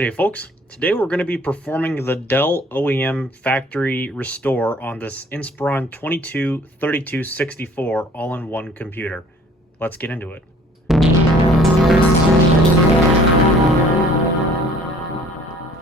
Okay, folks, today we're going to be performing the Dell OEM factory restore on this Inspiron 223264 all-in-one computer. Let's get into it.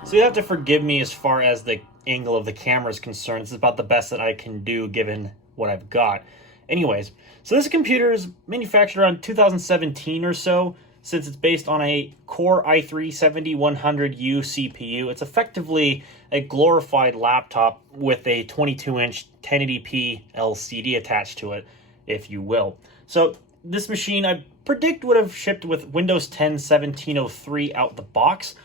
So you have to forgive me as far as the angle of the camera is concerned. This is about the best that I can do given what I've got. Anyways, so this computer is manufactured around 2017 or so. Since it's based on a Core i3-7100U CPU, it's effectively a glorified laptop with a 22-inch 1080p LCD attached to it, if you will. So this machine, I predict, would have shipped with Windows 10 1703 out the box.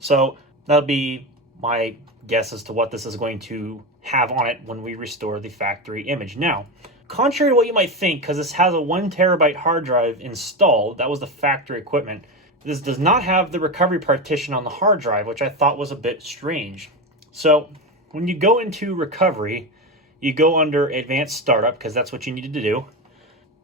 So that'll be my guess as to what this is going to have on it when we restore the factory image. Now, contrary to what you might think, because this has a 1 terabyte hard drive installed, that was the factory equipment, this does not have the recovery partition on the hard drive, which I thought was a bit strange. So when you go into recovery, you go under advanced startup, because that's what you needed to do.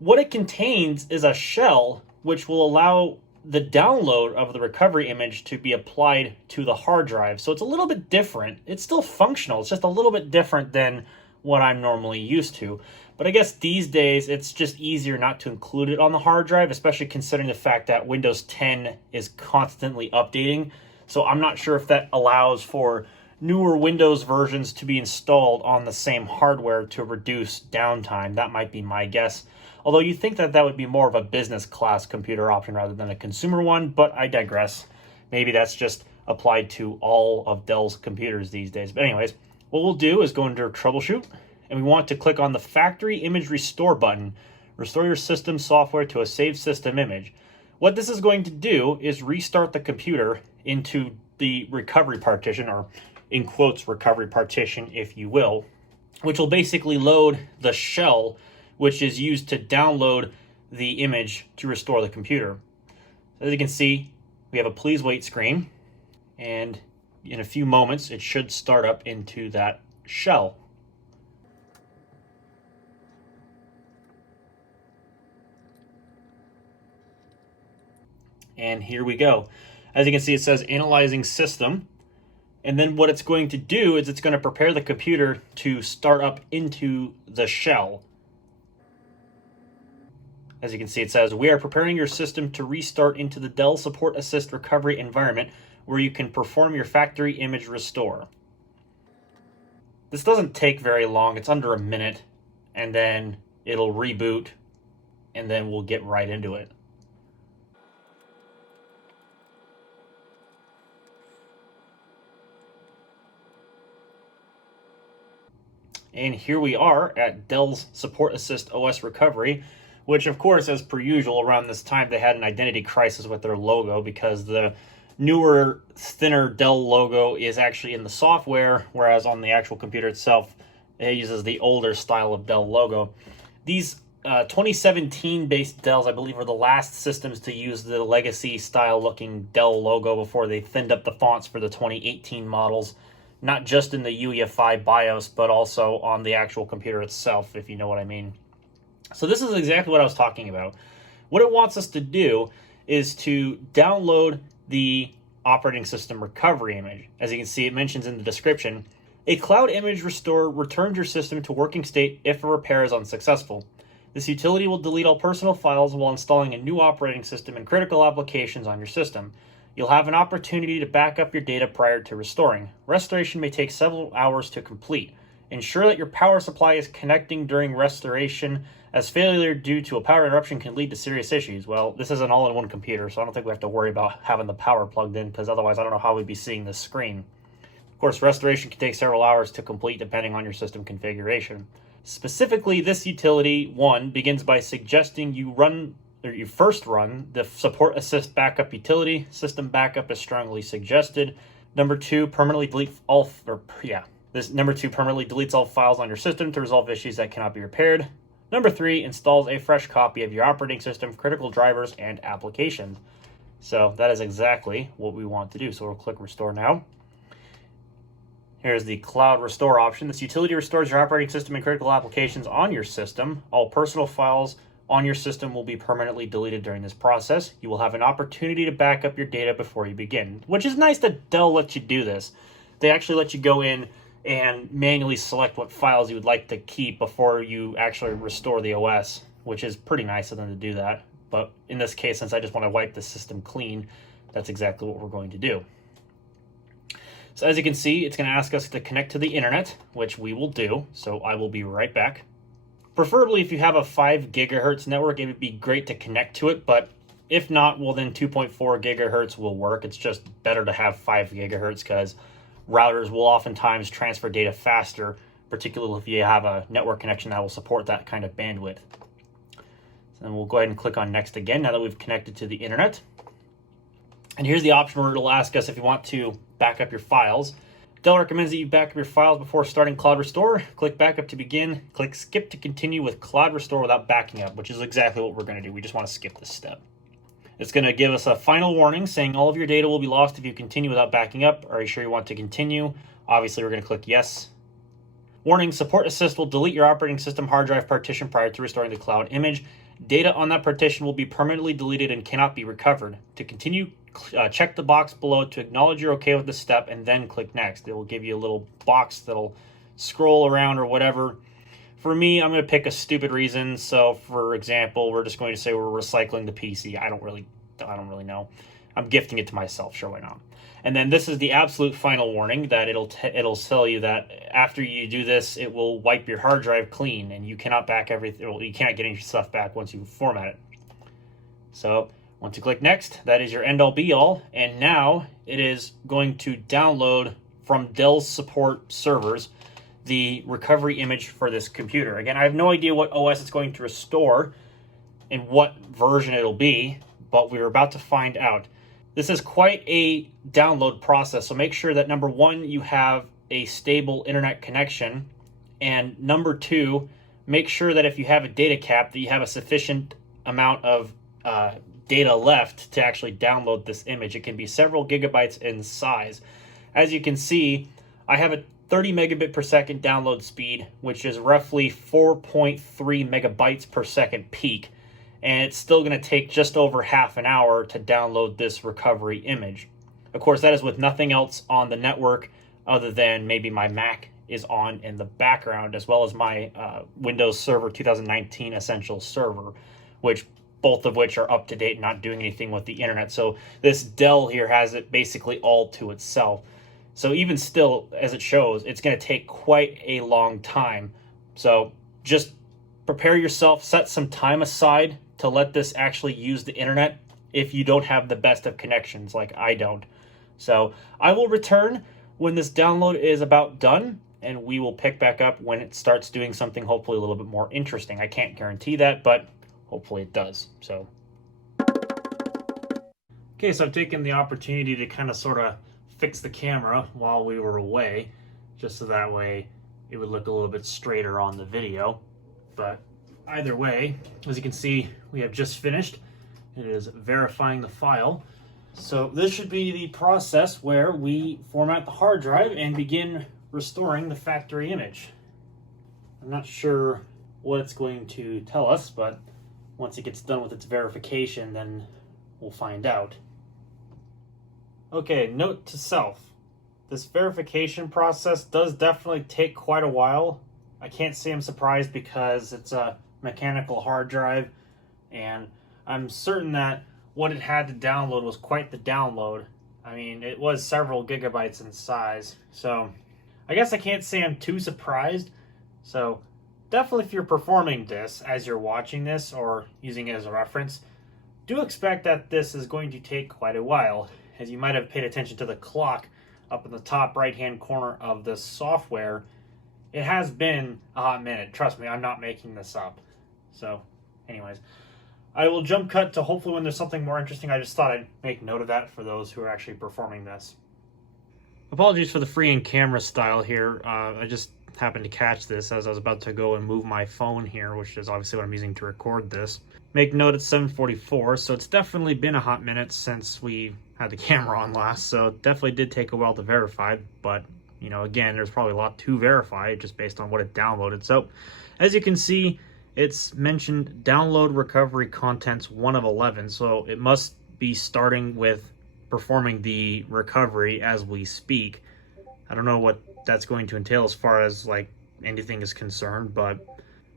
What it contains is a shell which will allow the download of the recovery image to be applied to the hard drive. So it's a little bit different. It's still functional. It's just a little bit different than what I'm normally used to. But I guess these days it's just easier not to include it on the hard drive, especially considering the fact that Windows 10 is constantly updating. So I'm not sure if that allows for newer Windows versions to be installed on the same hardware to reduce downtime. That might be my guess. Although you think that that would be more of a business class computer option rather than a consumer one, but I digress. Maybe that's just applied to all of Dell's computers these days. But anyways, what we'll do is go into Troubleshoot, and we want to click on the Factory Image Restore button. Restore your system software to a saved system image. What this is going to do is restart the computer into the recovery partition, or in quotes, recovery partition, if you will, which will basically load the shell which is used to download the image to restore the computer. As you can see, we have a please wait screen, and in a few moments it should start up into that shell. And here we go. As you can see, it says analyzing system. And then what it's going to do is it's going to prepare the computer to start up into the shell. As you can see, it says, we are preparing your system to restart into the Dell Support Assist recovery environment where you can perform your factory image restore. This doesn't take very long. It's under a minute, and then it'll reboot, and then we'll get right into it. And here we are at Dell's Support Assist OS Recovery, which, of course, as per usual, around this time they had an identity crisis with their logo because the newer, thinner Dell logo is actually in the software, whereas on the actual computer itself, it uses the older style of Dell logo. These 2017-based Dells, I believe, were the last systems to use the legacy-style-looking Dell logo before they thinned up the fonts for the 2018 models. Not just in the UEFI BIOS, but also on the actual computer itself, if you know what I mean. So this is exactly what I was talking about. What it wants us to do is to download the operating system recovery image. As you can see, it mentions in the description, a cloud image restore returns your system to working state if a repair is unsuccessful. This utility will delete all personal files while installing a new operating system and critical applications on your system. You'll have an opportunity to back up your data prior to restoring. Restoration may take several hours to complete. Ensure that your power supply is connecting during restoration, as failure due to a power interruption can lead to serious issues. Well, this is an all-in-one computer, so I don't think we have to worry about having the power plugged in, because otherwise I don't know how we'd be seeing this screen. Of course, restoration can take several hours to complete depending on your system configuration. Specifically, this utility, 1, begins by suggesting you first run the Support Assist Backup utility. System backup is strongly suggested. Number 2, permanently deletes all files on your system to resolve issues that cannot be repaired. Number 3, installs a fresh copy of your operating system, critical drivers, and applications. So that is exactly what we want to do. So we'll click Restore Now. Here's the Cloud Restore option. This utility restores your operating system and critical applications on your system. All personal files on your system will be permanently deleted during this process. You will have an opportunity to back up your data before you begin, which is nice that Dell lets you do this. They actually let you go in and manually select what files you would like to keep before you actually restore the OS, which is pretty nice of them to do that. But in this case, since I just want to wipe the system clean, that's exactly what we're going to do. So as you can see, it's going to ask us to connect to the internet, which we will do. So I will be right back. Preferably, if you have a 5 gigahertz network, it would be great to connect to it. But if not, well, then 2.4 gigahertz will work. It's just better to have 5 gigahertz because routers will oftentimes transfer data faster, particularly if you have a network connection that will support that kind of bandwidth. So then we'll go ahead and click on next again now that we've connected to the internet. And here's the option where it'll ask us if you want to back up your files. Dell recommends that you back up your files before starting Cloud Restore. Click Backup to begin. Click Skip to continue with Cloud Restore without backing up, which is exactly what we're going to do. We just want to skip this step. It's going to give us a final warning saying all of your data will be lost if you continue without backing up. Are you sure you want to continue? Obviously, we're going to click Yes. Warning, Support Assist will delete your operating system hard drive partition prior to restoring the cloud image. Data on that partition will be permanently deleted and cannot be recovered. To continue, check the box below to acknowledge you're okay with the step and then click Next. It will give you a little box that'll scroll around or whatever. For me, I'm going to pick a stupid reason. So, for example, we're just going to say we're recycling the PC. I don't really know. I'm gifting it to myself. Sure, why not? And then this is the absolute final warning that it'll tell you that after you do this, it will wipe your hard drive clean, and you cannot back everything. Well, you can't get any stuff back once you format it. So once you click Next, that is your end-all be-all, and now it is going to download from Dell's support servers the recovery image for this computer. Again, I have no idea what OS it's going to restore and what version it'll be, but we're about to find out. This is quite a download process, so make sure that number one, you have a stable internet connection, and number two, make sure that if you have a data cap, that you have a sufficient amount of data left to actually download this image. It can be several gigabytes in size. As you can see, I have a 30 megabit per second download speed, which is roughly 4.3 megabytes per second peak. And it's still going to take just over half an hour to download this recovery image. Of course, that is with nothing else on the network other than maybe my Mac is on in the background, as well as my Windows Server 2019 Essentials server, which both of which are up to date and not doing anything with the internet. So this Dell here has it basically all to itself. So even still, as it shows, it's going to take quite a long time. So just prepare yourself, set some time aside to let this actually use the internet if you don't have the best of connections like I don't. So I will return when this download is about done, and we will pick back up when it starts doing something hopefully a little bit more interesting. I can't guarantee that, but hopefully it does. So okay, so I've taken the opportunity to kind of sort of fix the camera while we were away, just so that way it would look a little bit straighter on the video. But either way, as you can see, we have just finished. It is verifying the file. So this should be the process where we format the hard drive and begin restoring the factory image. I'm not sure what it's going to tell us, but once it gets done with its verification, then we'll find out. Okay, note to self. This verification process does definitely take quite a while. I can't say I'm surprised because it's a mechanical hard drive, and I'm certain that what it had to download was quite the download. I mean, it was several gigabytes in size, so I guess I can't say I'm too surprised. So definitely if you're performing this as you're watching this or using it as a reference, do expect that this is going to take quite a while, as you might have paid attention to the clock up in the top right hand corner of the software. It has been a hot minute. Trust me, I'm not making this up. So anyways, I will jump cut to hopefully when there's something more interesting. I just thought I'd make note of that for those who are actually performing this. Apologies for the freeing camera style here. I just happened to catch this as I was about to go and move my phone here, which is obviously what I'm using to record this. Make note it's 7:44, so it's definitely been a hot minute since we had the camera on last, so it definitely did take a while to verify, but you know, again, there's probably a lot to verify just based on what it downloaded. So as you can see, it's mentioned download recovery contents 1 of 11, so it must be starting with performing the recovery as we speak. I don't know what that's going to entail as far as like anything is concerned, but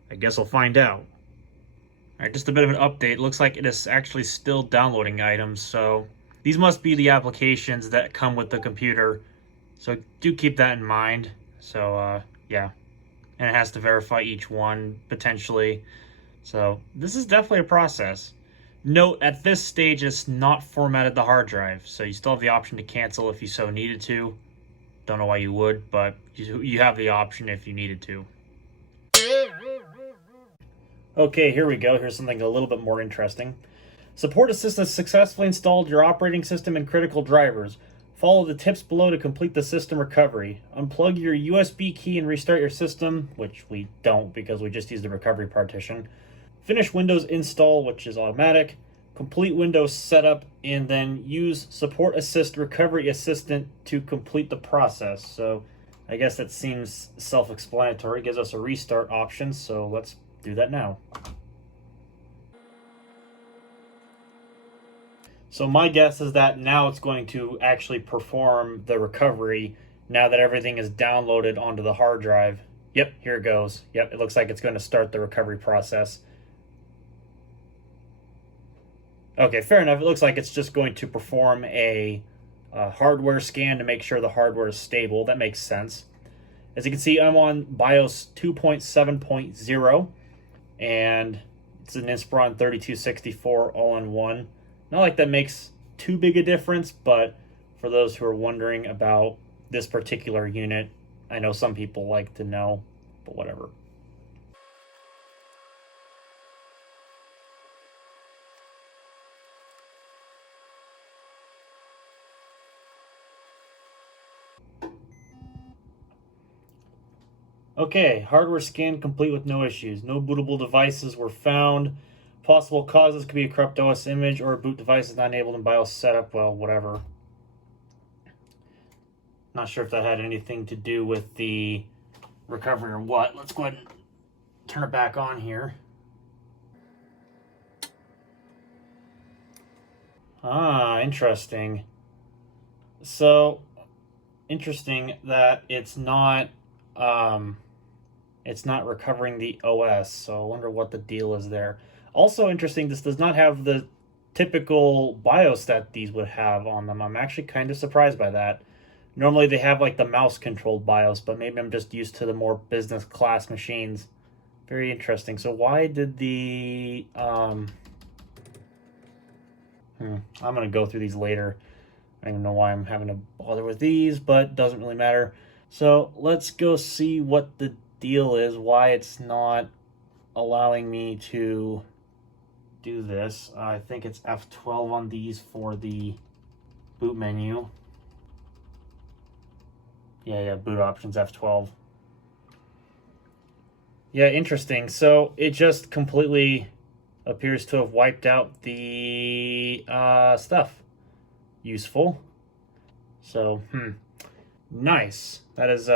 I guess I'll find out. All right, just a bit of an update. Looks like it is actually still downloading items, so these must be the applications that come with the computer. So do keep that in mind. So yeah, and it has to verify each one potentially. So this is definitely a process. Note, at this stage, it's not formatted the hard drive, so you still have the option to cancel if you so needed to. Don't know why you would, but you have the option if you needed to. Okay, here we go. Here's something a little bit more interesting. Support Assist has successfully installed your operating system and critical drivers. Follow the tips below to complete the system recovery. Unplug your USB key and restart your system, which we don't because we just used the recovery partition. Finish Windows install, which is automatic. Complete Windows setup, and then use Support Assist Recovery Assistant to complete the process. So I guess that seems self-explanatory. It gives us a restart option, so let's do that now. So my guess is that now it's going to actually perform the recovery now that everything is downloaded onto the hard drive. Yep, here it goes. Yep, it looks like it's going to start the recovery process. Okay, fair enough. It looks like it's just going to perform a hardware scan to make sure the hardware is stable. That makes sense. As you can see, I'm on BIOS 2.7.0, and it's an Inspiron 3264 all-in-one. Not like that makes too big a difference, but for those who are wondering about this particular unit, I know some people like to know, but whatever. Okay, hardware scan complete with no issues. No bootable devices were found. Possible causes could be a corrupt OS image or a boot device is not enabled in BIOS setup. Well, whatever. Not sure if that had anything to do with the recovery or what. Let's go ahead and turn it back on here. Ah, interesting. So, interesting that it's not recovering the OS. So I wonder what the deal is there. Also interesting, this does not have the typical BIOS that these would have on them. I'm actually kind of surprised by that. Normally they have like the mouse controlled BIOS, but maybe I'm just used to the more business class machines. Very interesting. So why did the I'm gonna go through these later. I don't even know why I'm having to bother with these, but doesn't really matter. So let's go see what the deal is, why it's not allowing me to do this. I think it's F12 on these for the boot menu. Yeah, boot options, F12. Yeah, interesting. So it just completely appears to have wiped out the stuff. Useful. So, nice. That is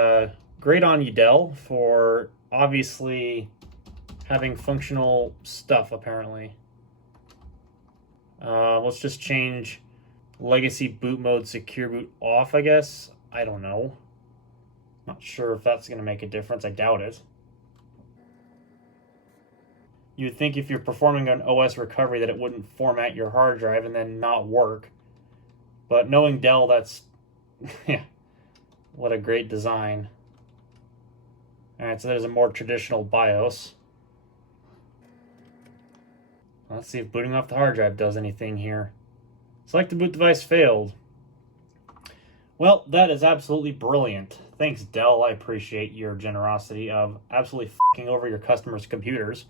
great on you, Dell, for obviously having functional stuff, apparently. Let's just change legacy boot mode secure boot off, I guess. I don't know. Not sure if that's going to make a difference. I doubt it. You'd think if you're performing an OS recovery that it wouldn't format your hard drive and then not work. But knowing Dell, that's... yeah. What a great design. Alright, so there's a more traditional BIOS. Let's see if booting off the hard drive does anything here. Select the boot device failed. Well, that is absolutely brilliant. Thanks, Dell. I appreciate your generosity of absolutely fucking over your customers' computers,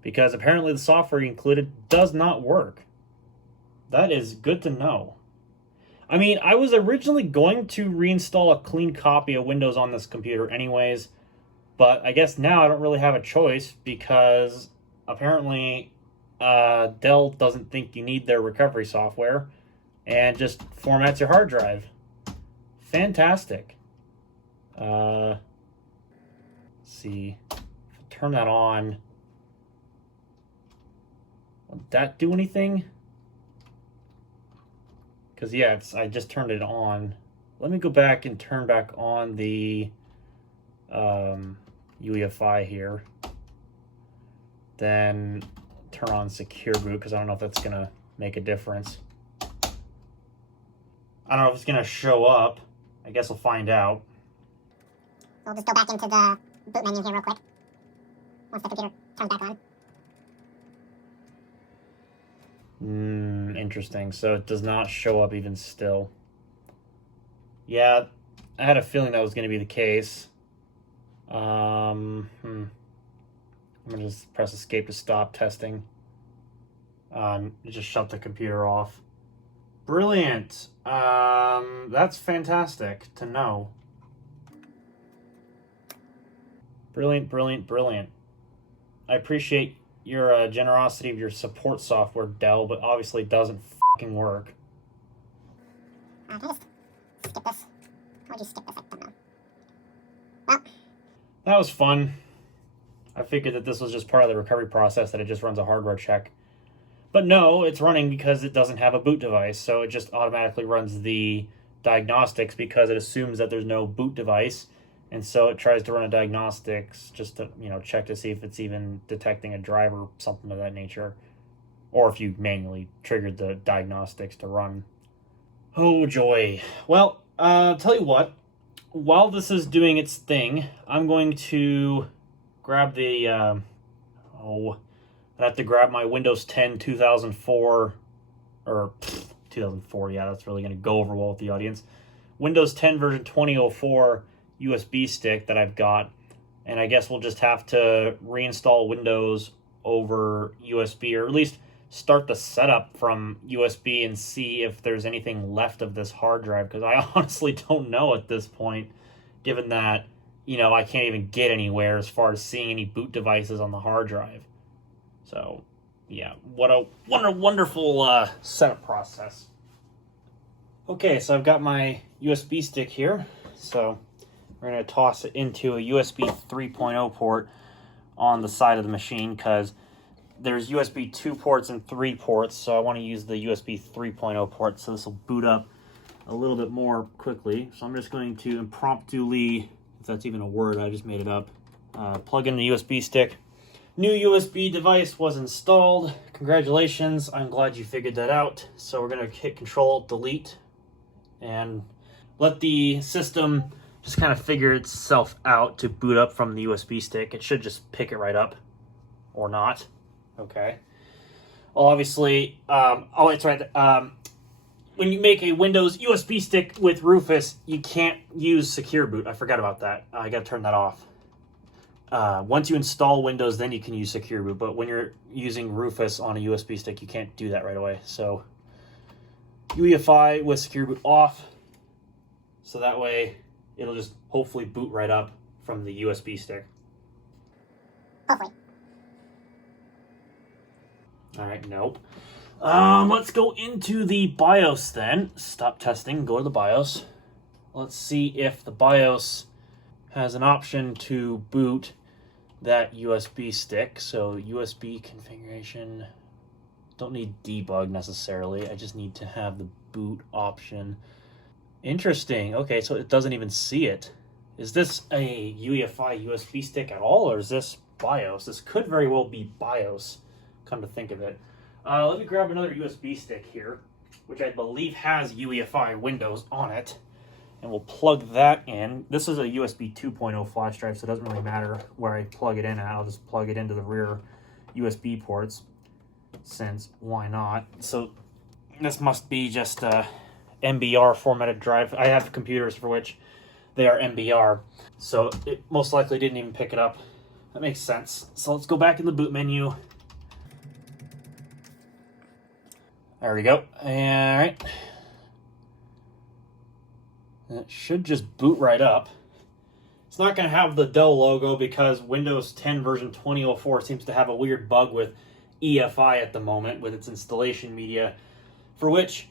because apparently the software included does not work. That is good to know. I mean, I was originally going to reinstall a clean copy of Windows on this computer anyways, but I guess now I don't really have a choice because apparently Dell doesn't think you need their recovery software and just formats your hard drive. Fantastic. Let's see. Turn that on. Will that do anything? Because, yeah, I just turned it on. Let me go back and turn back on the UEFI here. Then turn on Secure Boot, because I don't know if that's going to make a difference. I don't know if it's going to show up. I guess we'll find out. So we'll just go back into the boot menu here real quick, once the computer turns back on. Interesting. So it does not show up even still. Yeah, I had a feeling that was going to be the case. I'm going to just press escape to stop testing. Just shut the computer off. Brilliant. That's fantastic to know. Brilliant, brilliant, brilliant. I appreciate your generosity of your support software, Dell, but obviously it doesn't fucking work. Can I just skip this? How would you skip this? I don't know. Well, that was fun. I figured that this was just part of the recovery process, that it just runs a hardware check. But no, it's running because it doesn't have a boot device, so it just automatically runs the diagnostics because it assumes that there's no boot device, and so it tries to run a diagnostics just to, check to see if it's even detecting a driver, something of that nature, or if you manually triggered the diagnostics to run. Oh joy. Well, tell you what, while this is doing its thing, I'm going to grab the I'd have to grab my Windows 10 2004, or 2004, yeah, that's really going to go over well with the audience. Windows 10 version 2004 USB stick that I've got, and I guess we'll just have to reinstall Windows over USB, or at least start the setup from USB and see if there's anything left of this hard drive, because I honestly don't know at this point, given that, I can't even get anywhere as far as seeing any boot devices on the hard drive. So, yeah, what a wonderful setup process. Okay, so I've got my USB stick here. So we're going to toss it into a USB 3.0 port on the side of the machine, because there's USB 2 ports and 3 ports, so I want to use the USB 3.0 port, so this will boot up a little bit more quickly. So I'm just going to impromptuly, if that's even a word, I just made it up, plug in the USB stick. New USB device was installed. Congratulations, I'm glad you figured that out. So we're going to hit Control-Delete and let the system just kind of figure itself out to boot up from the USB stick. It should just pick it right up, or not. Okay. Well, obviously, oh, it's right. When you make a Windows USB stick with Rufus, you can't use Secure Boot. I forgot about that. I got to turn that off. Once you install Windows, then you can use Secure Boot, but when you're using Rufus on a USB stick, you can't do that right away. So UEFI with Secure Boot off, so that way it'll just hopefully boot right up from the USB stick. Hopefully. All right, nope. Let's go into the BIOS then. Stop testing, go to the BIOS. Let's see if the BIOS has an option to boot that USB stick. So USB configuration, don't need debug necessarily. I just need to have the boot option. Interesting. Okay, so it doesn't even see it. Is this a UEFI USB stick at all, or is this BIOS? This could very well be BIOS, come to think of it. Let me grab another USB stick here, which I believe has UEFI Windows on it. And we'll plug that in. This is a USB 2.0 flash drive, so it doesn't really matter where I plug it in at. I'll just plug it into the rear USB ports, since why not? So this must be just a MBR formatted drive. I have computers for which they are MBR, so it most likely didn't even pick it up. That makes sense. So let's go back in the boot menu. There we go. All right. It should just boot right up. It's not going to have the Dell logo because Windows 10 version 2004 seems to have a weird bug with EFI at the moment with its installation media, for which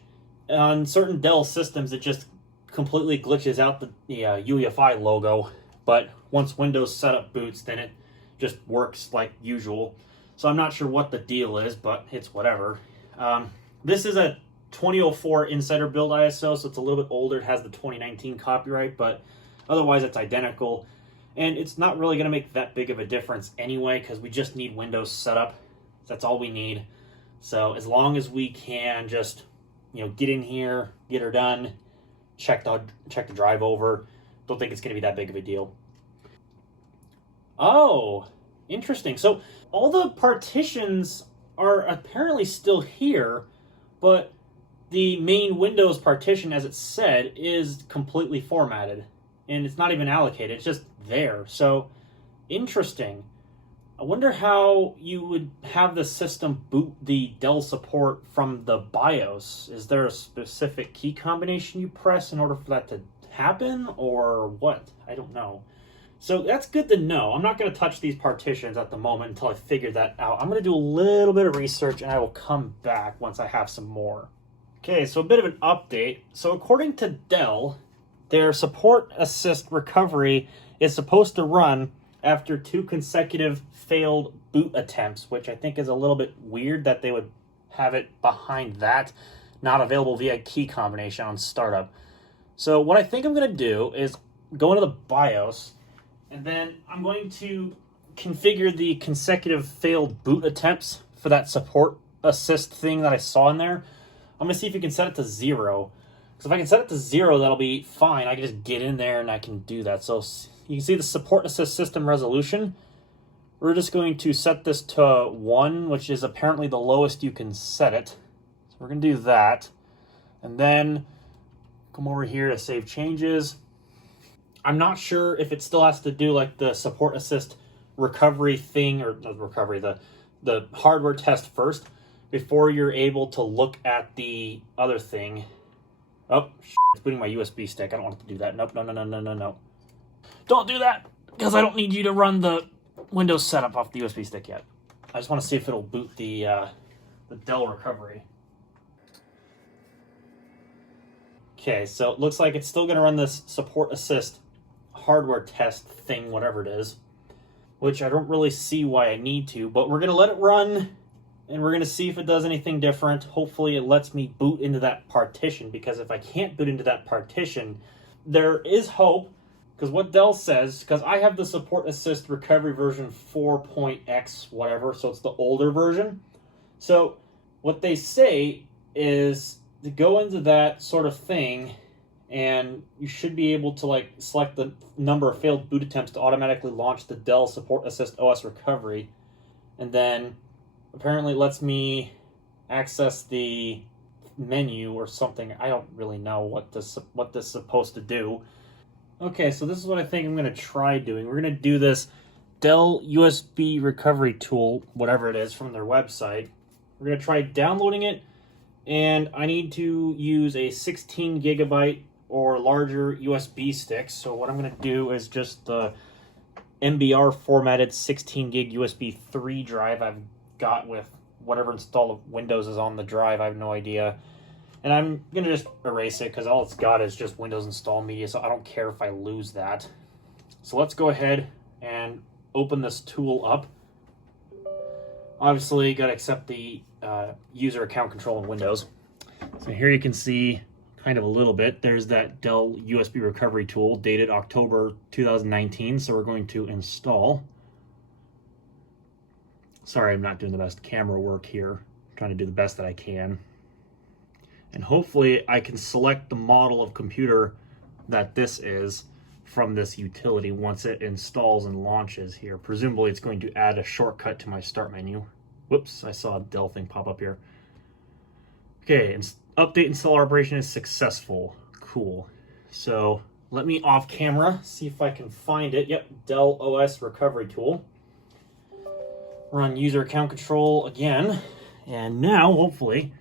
on certain Dell systems it just completely glitches out the UEFI logo, but once Windows setup boots, then it just works like usual. So I'm not sure what the deal is, but it's whatever. This is a 2004 Insider build ISO, so it's a little bit older. It has the 2019 copyright, but otherwise it's identical. And it's not really going to make that big of a difference anyway, because we just need Windows setup. That's all we need. So as long as we can just, get in here, get her done, check the drive over, don't think it's going to be that big of a deal. Oh, interesting. So all the partitions are apparently still here, but the main Windows partition, as it said, is completely formatted. And it's not even allocated, it's just there. So, interesting. I wonder how you would have the system boot the Dell support from the BIOS. Is there a specific key combination you press in order for that to happen, or what? I don't know. So that's good to know. I'm not going to touch these partitions at the moment until I figure that out. I'm going to do a little bit of research, and I will come back once I have some more. Okay, so a bit of an update. So according to Dell, their support assist recovery is supposed to run after 2 consecutive failed boot attempts, which I think is a little bit weird that they would have it behind that, not available via key combination on startup. So what I think I'm going to do is go into the BIOS, and then I'm going to configure the consecutive failed boot attempts for that support assist thing that I saw in there. I'm going to see if you can set it to 0. Because if I can set it to 0, that'll be fine. I can just get in there and I can do that. So you can see the support assist system resolution. We're just going to set this to 1, which is apparently the lowest you can set it. So we're going to do that. And then come over here to save changes. I'm not sure if it still has to do like the support assist recovery thing, or not recovery, the hardware test first before you're able to look at the other thing. Oh, it's booting my USB stick. I don't want it to do that. Nope, no. Don't do that, because I don't need you to run the Windows setup off the USB stick yet. I just want to see if it'll boot the Dell recovery. Okay, so it looks like it's still going to run this support assist hardware test thing, whatever it is, which I don't really see why I need to, but we're going to let it run, and we're going to see if it does anything different. Hopefully it lets me boot into that partition, because if I can't boot into that partition, there is hope, because what Dell says, because I have the support assist recovery version 4.x whatever, so it's the older version. So what they say is to go into that sort of thing, and you should be able to select the number of failed boot attempts to automatically launch the Dell Support Assist OS recovery, and then apparently lets me access the menu or something. I don't really know what this is supposed to do. Okay, so this is what I think I'm going to try doing. We're going to do this Dell USB recovery tool, whatever it is, from their website. We're going to try downloading it, and I need to use a 16 gigabyte or larger USB stick. So what I'm going to do is just the MBR formatted 16 gig USB 3 drive I've got with whatever install of Windows is on the drive. I have no idea. And I'm going to just erase it, because all it's got is just Windows install media, so I don't care if I lose that. So let's go ahead and open this tool up. Obviously, got to accept the user account control in Windows. So here you can see kind of a little bit. There's that Dell USB recovery tool dated October 2019. So we're going to install. Sorry, I'm not doing the best camera work here. I'm trying to do the best that I can. And hopefully I can select the model of computer that this is from this utility once it installs and launches here. Presumably it's going to add a shortcut to my start menu. Whoops, I saw a Dell thing pop up here. Okay, update install operation is successful. Cool. So let me off camera see if I can find it. Yep, Dell OS recovery tool. Run user account control again. And now, hopefully,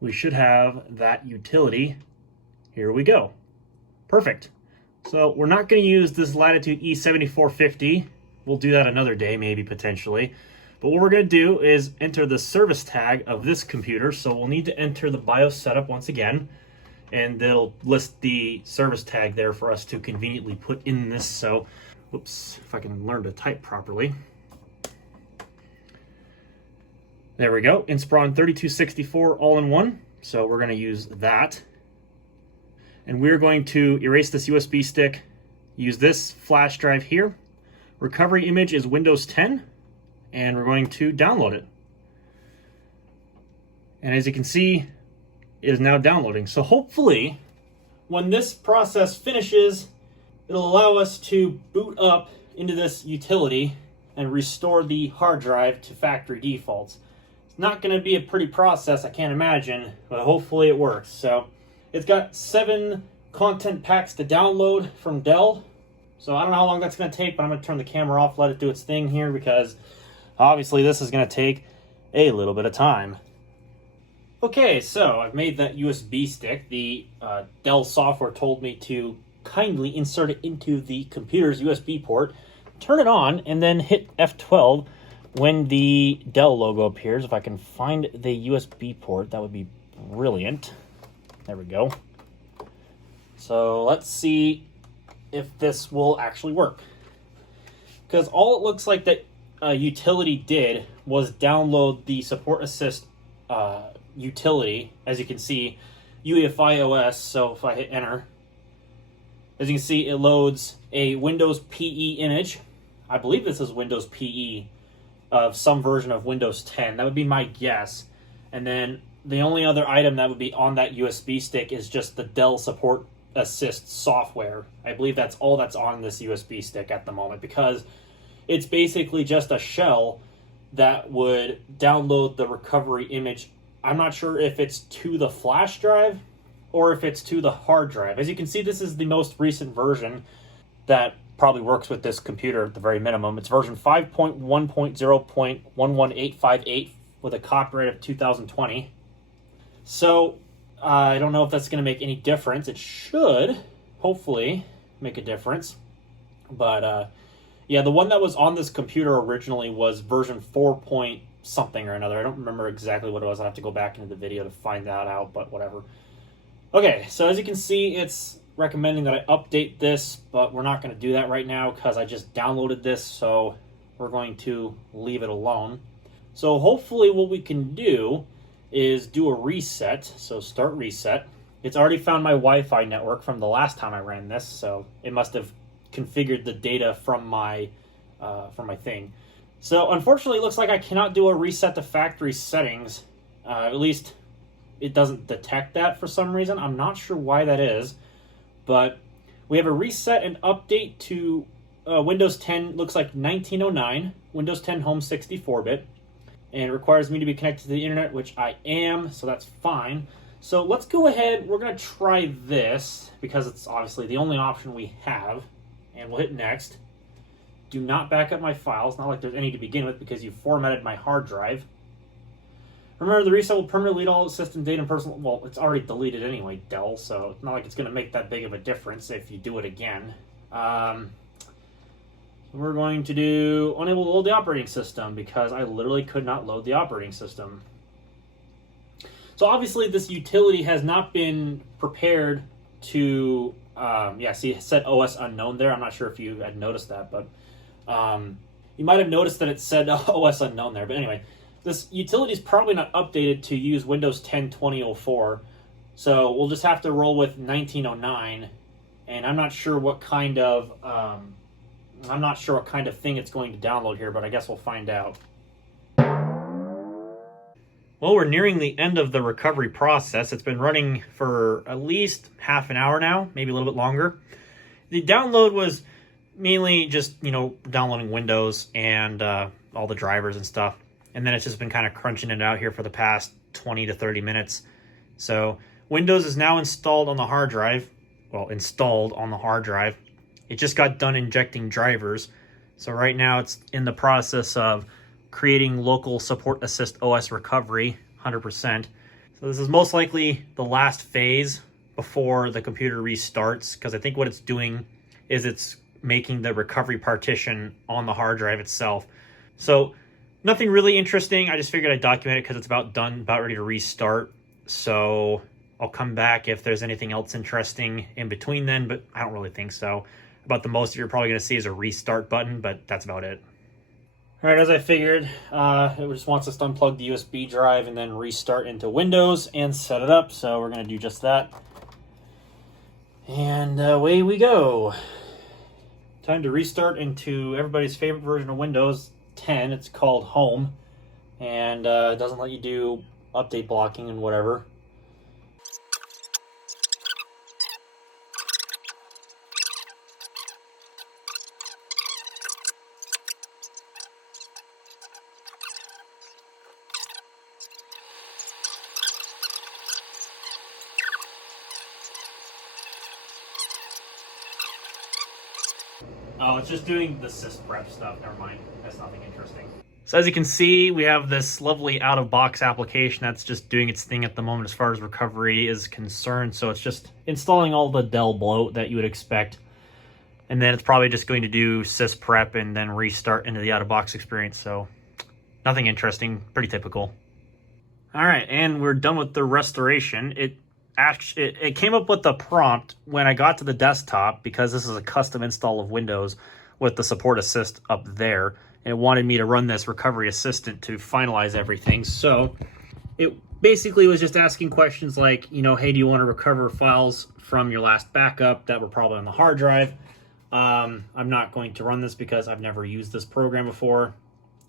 we should have that utility. Here we go. Perfect. So we're not going to use this Latitude E7450. We'll do that another day, maybe, potentially. But what we're going to do is enter the service tag of this computer. So we'll need to enter the BIOS setup once again. And it'll list the service tag there for us to conveniently put in this. So, whoops, if I can learn to type properly. There we go, Inspiron 3264 all-in-one. So we're going to use that. And we're going to erase this USB stick, use this flash drive here. Recovery image is Windows 10, and we're going to download it. And as you can see, it is now downloading. So hopefully, when this process finishes, it'll allow us to boot up into this utility and restore the hard drive to factory defaults. It's not going to be a pretty process, I can't imagine, but hopefully it works. So it's got 7 content packs to download from Dell. So I don't know how long that's going to take, but I'm going to turn the camera off, let it do its thing here, because obviously this is going to take a little bit of time. Okay, so I've made that USB stick. The Dell software told me to kindly insert it into the computer's USB port, turn it on, and then hit F12 when the Dell logo appears. If I can find the USB port, that would be brilliant. There we go. So let's see if this will actually work. Because all it looks like that utility did was download the Support Assist utility. As you can see, UEFI OS. So if I hit enter, as you can see, it loads a Windows PE image. I believe this is Windows PE of some version of Windows 10. That would be my guess. And then the only other item that would be on that USB stick is just the Dell Support Assist software. I believe that's all that's on this USB stick at the moment, because it's basically just a shell that would download the recovery image. I'm not sure if it's to the flash drive or if it's to the hard drive. As you can see, this is the most recent version that probably works with this computer at the very minimum. It's version 5.1.0.11858 with a copyright of 2020. So I don't know if that's going to make any difference. It should, hopefully, make a difference. But yeah, the one that was on this computer originally was version 4 point something or another. I don't remember exactly what it was. I'll have to go back into the video to find that out, but whatever. Okay, so as you can see, it's recommending that I update this, but we're not going to do that right now because I just downloaded this, so we're going to leave it alone. So hopefully what we can do is do a reset. So start reset. It's already found my Wi-Fi network from the last time I ran this, so it must have configured the data from my thing. So unfortunately, it looks like I cannot do a reset to factory settings. At least it doesn't detect that for some reason. I'm not sure why that is, but we have a reset and update to Windows 10. Looks like 1909, Windows 10 Home 64-bit. And it requires me to be connected to the internet, which I am, so that's fine. So let's go ahead. We're going to try this because it's obviously the only option we have. And we'll hit next. Do not back up my files. Not like there's any to begin with because you formatted my hard drive. Remember, the reset will permanently delete all system data and personal... Well, it's already deleted anyway, Dell, so it's not like it's going to make that big of a difference if you do it again. We're going to do unable to load the operating system because I literally could not load the operating system. So obviously this utility has not been prepared to, yeah, see, it said OS unknown there. I'm not sure if you had noticed that, but you might have noticed that it said OS unknown there. But anyway, this utility is probably not updated to use Windows 10 2004. So we'll just have to roll with 1909. And I'm not sure what kind of... I'm not sure what kind of thing it's going to download here, but I guess we'll find out. Well, we're nearing the end of the recovery process. It's been running for at least half an hour now, maybe a little bit longer. The download was mainly just, downloading Windows and all the drivers and stuff. And then it's just been kind of crunching it out here for the past 20 to 30 minutes. So Windows is now installed on the hard drive. Well, installed on the hard drive. It just got done injecting drivers. So right now it's in the process of creating local Support Assist OS recovery, 100%. So this is most likely the last phase before the computer restarts, because I think what it's doing is it's making the recovery partition on the hard drive itself. So nothing really interesting. I just figured I'd document it because it's about done, about ready to restart. So I'll come back if there's anything else interesting in between then, but I don't really think so. About the most you're probably going to see is a restart button, but that's about it. All right, as I figured, it just wants us to unplug the USB drive and then restart into Windows and set it up. So we're going to do just that. And away we go. Time to restart into everybody's favorite version of Windows 10. It's called Home. And it doesn't let you do update blocking and whatever. Oh, it's just doing the sys prep stuff. Never mind. That's nothing interesting. So as you can see, we have this lovely out-of-box application that's just doing its thing at the moment as far as recovery is concerned. So it's just installing all the Dell bloat that you would expect. And then it's probably just going to do sys prep and then restart into the out-of-box experience. So nothing interesting. Pretty typical. All right, and we're done with the restoration. It came up with the prompt when I got to the desktop, because this is a custom install of Windows with the support assist up there. And it wanted me to run this recovery assistant to finalize everything. So it basically was just asking questions like, hey, do you want to recover files from your last backup that were probably on the hard drive? I'm not going to run this because I've never used this program before.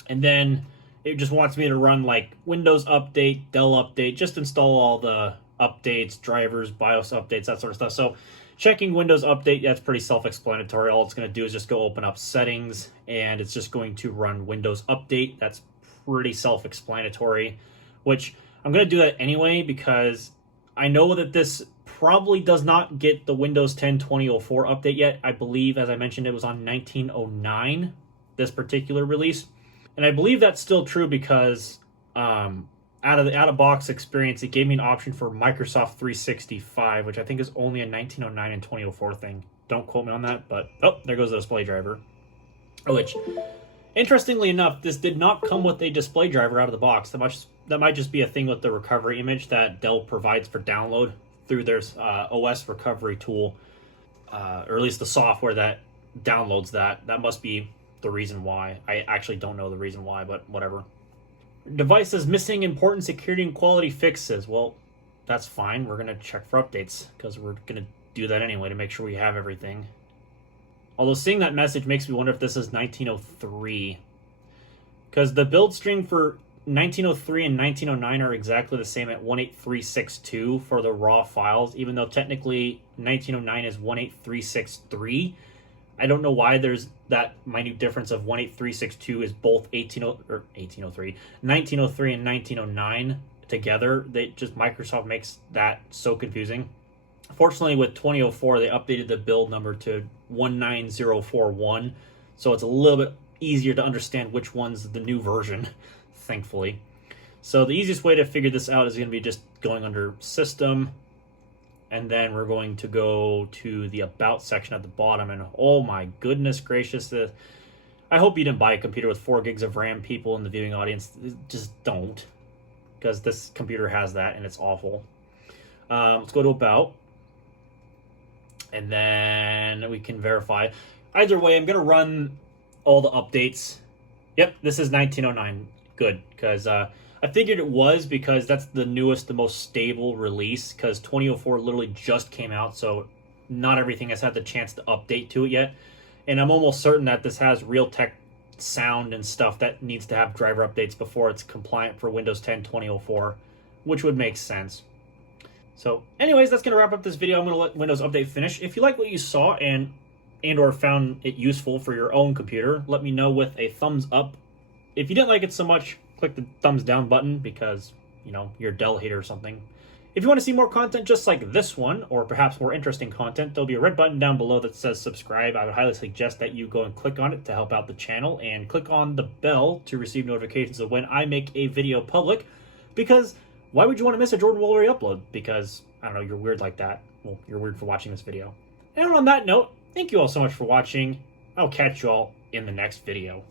And then it just wants me to run like Windows Update, Dell Update, just install all the updates, drivers, BIOS updates, that sort of stuff. So checking Windows Update, that's pretty self-explanatory. All it's going to do is just go open up settings, and it's just going to run Windows Update. That's pretty self-explanatory, which I'm going to do that anyway because I know that this probably does not get the Windows 10 2004 update yet. I believe, as I mentioned, it was on 1909, this particular release. And I believe that's still true because out of the out-of-box experience, it gave me an option for Microsoft 365, which I think is only a 1909 and 2004 thing. Don't quote me on that, but there goes the display driver. Which, interestingly enough, this did not come with a display driver out of the box. That might just be a thing with the recovery image that Dell provides for download through their OS recovery tool, or at least the software that downloads that. That must be the reason why. I actually don't know the reason why, but whatever. Device is missing important security and quality fixes. Well, that's fine. We're going to check for updates because we're going to do that anyway to make sure we have everything. Although seeing that message makes me wonder if this is 1903. Because the build string for 1903 and 1909 are exactly the same at 18362 for the raw files, even though technically 1909 is 18363. I don't know why there's that minute difference of 18362 is both 1903 and 1909 together. Microsoft makes that so confusing. Fortunately, with 2004, they updated the build number to 19041, so it's a little bit easier to understand which one's the new version, thankfully. So the easiest way to figure this out is going to be just going under System, and then we're going to go to the About section at the bottom. And oh my goodness gracious, I hope you didn't buy a computer with 4 gigs of RAM, people in the viewing audience. Just don't, because this computer has that and it's awful. Let's go to About, and then we can verify. Either way, I'm going to run all the updates. Yep, this is 1909. Good, because I figured it was because that's the newest, the most stable release, because 2004 literally just came out, so not everything has had the chance to update to it yet. And I'm almost certain that this has Realtek sound and stuff that needs to have driver updates before it's compliant for Windows 10 2004, which would make sense. So anyways, that's going to wrap up this video. I'm going to let Windows Update finish. If you like what you saw and or found it useful for your own computer, let me know with a thumbs up. If you didn't like it so much, click the thumbs down button because, you're a Dell hater or something. If you want to see more content just like this one, or perhaps more interesting content, there'll be a red button down below that says subscribe. I would highly suggest that you go and click on it to help out the channel, and click on the bell to receive notifications of when I make a video public, because why would you want to miss a Jordan Woolery upload? Because, I don't know, you're weird like that. Well, you're weird for watching this video. And on that note, thank you all so much for watching. I'll catch you all in the next video.